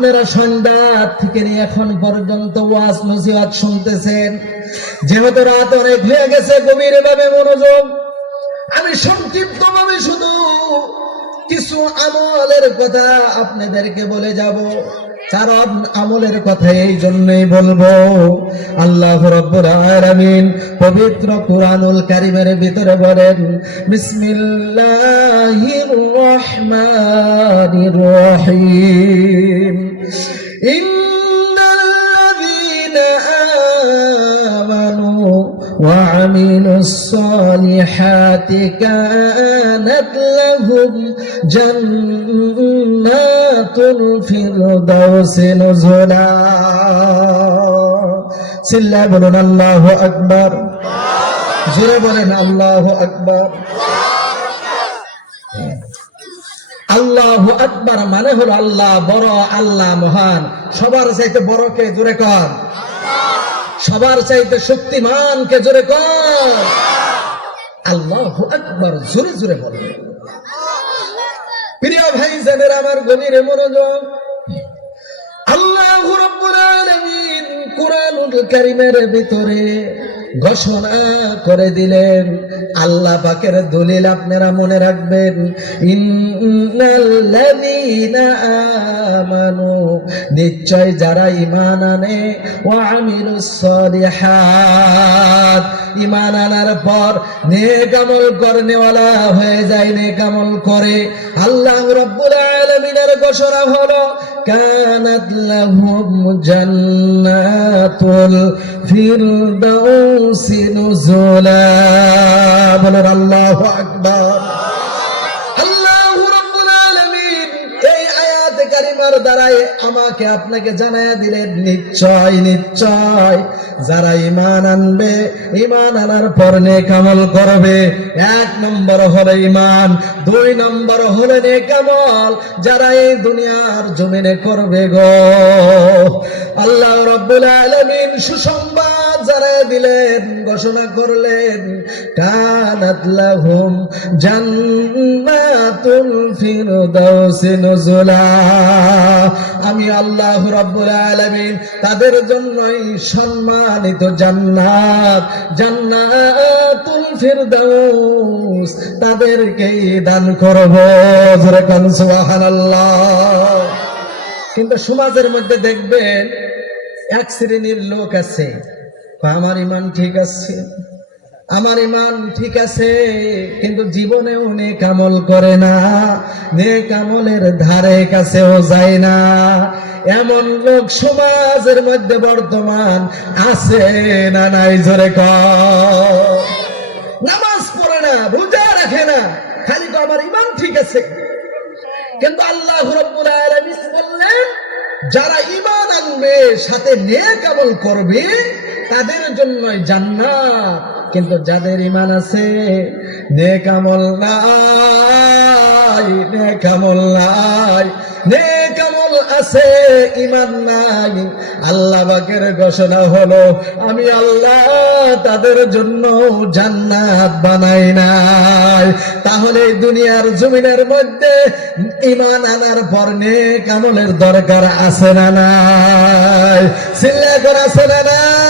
আপনারা সন্ধ্যা থেকে এখন পর্যন্ত ওয়াজ নসিহাত শুনতেছেন। যেহেতু রাত অনেক হয়ে গেছে গভীর ভাবে মনোযোগ। আমি সংক্ষিপ্ত ভাবে শুধু কিছু আমলের কথা আপনাদেরকে বলে যাব। কারণ আমলের কথা এই জন্যই বলব, আল্লাহ রব্বুল আলামিন পবিত্র কুরআনুল কারীমের ভিতরে বলেন, বিসমিল্লাহির রহমানির রহিম। إن الذين آمنوا وعملوا الصالحات كانت لهم جنات الفردوس نزلا سلا بلنا الله أكبر جربنا الله أكبر আল্লাহ আকবার মানে হলো আল্লাহ বড়, আল্লাহ মহান। সবার চাইতে বড় কে জোরে কর? সবার চাইতে শক্তিমান কে জোরে কর? আল্লাহ আকবার জোরে জোরে বলে। প্রিয় ভাই জানের, আমার গভীর মনোযোগ। আল্লাহ রাব্বুল আলামিন কুরআনুল কারীমের ভিতরে ঘোষণা করে দিলেন। আল্লাহ পাকের দলিল আপনারা মনে রাখবেন। আমানু, নিশ্চয় যারা ইমান আনে আমিলুস সালিহাত, ঈমান আনার পর নেক আমল করনেওয়ালা হয়ে যায়, নেক আমল করে। আল্লাহ রাব্বুল আলামিনের ঘোষণা হলো, কানাত জান্নাতুল ফিরদাউসি নুজুলা। বলেন, আল্লাহু আকবার। আমাকে আপনাকে জানায়া দিলেন, নিশ্চয় নিশ্চয়, যারা ঈমান আনবে, ঈমান আনার পর নেক আমল করবে। এক নম্বর হলো ঈমান, দুই নম্বর হলো নেক আমল, যারা এই দুনিয়ার জমিনে করবে গো। আল্লাহ রাব্বুল আলামিন সুসংবাদ দিলেন, ঘোষণা করলেন, কানাত লাহুম জান্নাতুল নুজুলা। আমি আল্লাহ রাব্বুল আলামিন তাদের জন্যই সম্মানিত জান্নাত, জান্নাতুল ফিরদাউস তাদেরকেই দান করব। সুবহানাল্লাহ। কিন্তু সমাজের মধ্যে দেখবেন এক শ্রেণির লোক আছে। আমার ইমান ঠিক আছে। আমার ইমান ঠিক আছে, কিন্তু জীবনেও নেক আমল করে না। নেক আমলের ধারে কাছেও যায় না। এমন লোক সমাজের মধ্যে বর্তমান আছে না নাই জোরে নামাজ পড়ে না, রোজা রাখে না। খালি তো আমার ইমান ঠিক আছে। কিন্তু আল্লাহ রাব্বুল আলামিন বললেন, যারা আনবে সাথে নেক আমল করবে তাদের জন্যই জান্নাত। কিন্তু যাদের ইমান আছে নেক আমল নাই নেক নাই নেক আছে, ঈমান নাই। আল্লাহ পাকের ঘোষণা হলো, আমি আল্লাহ তাদের জন্য জান্নাত বানাই নাই। তাহলে দুনিয়ার জমিনের মধ্যে ইমান আনার পর নেক আমলের দরকার আছে না নাই? চিল্লা করে, আছে না নাই?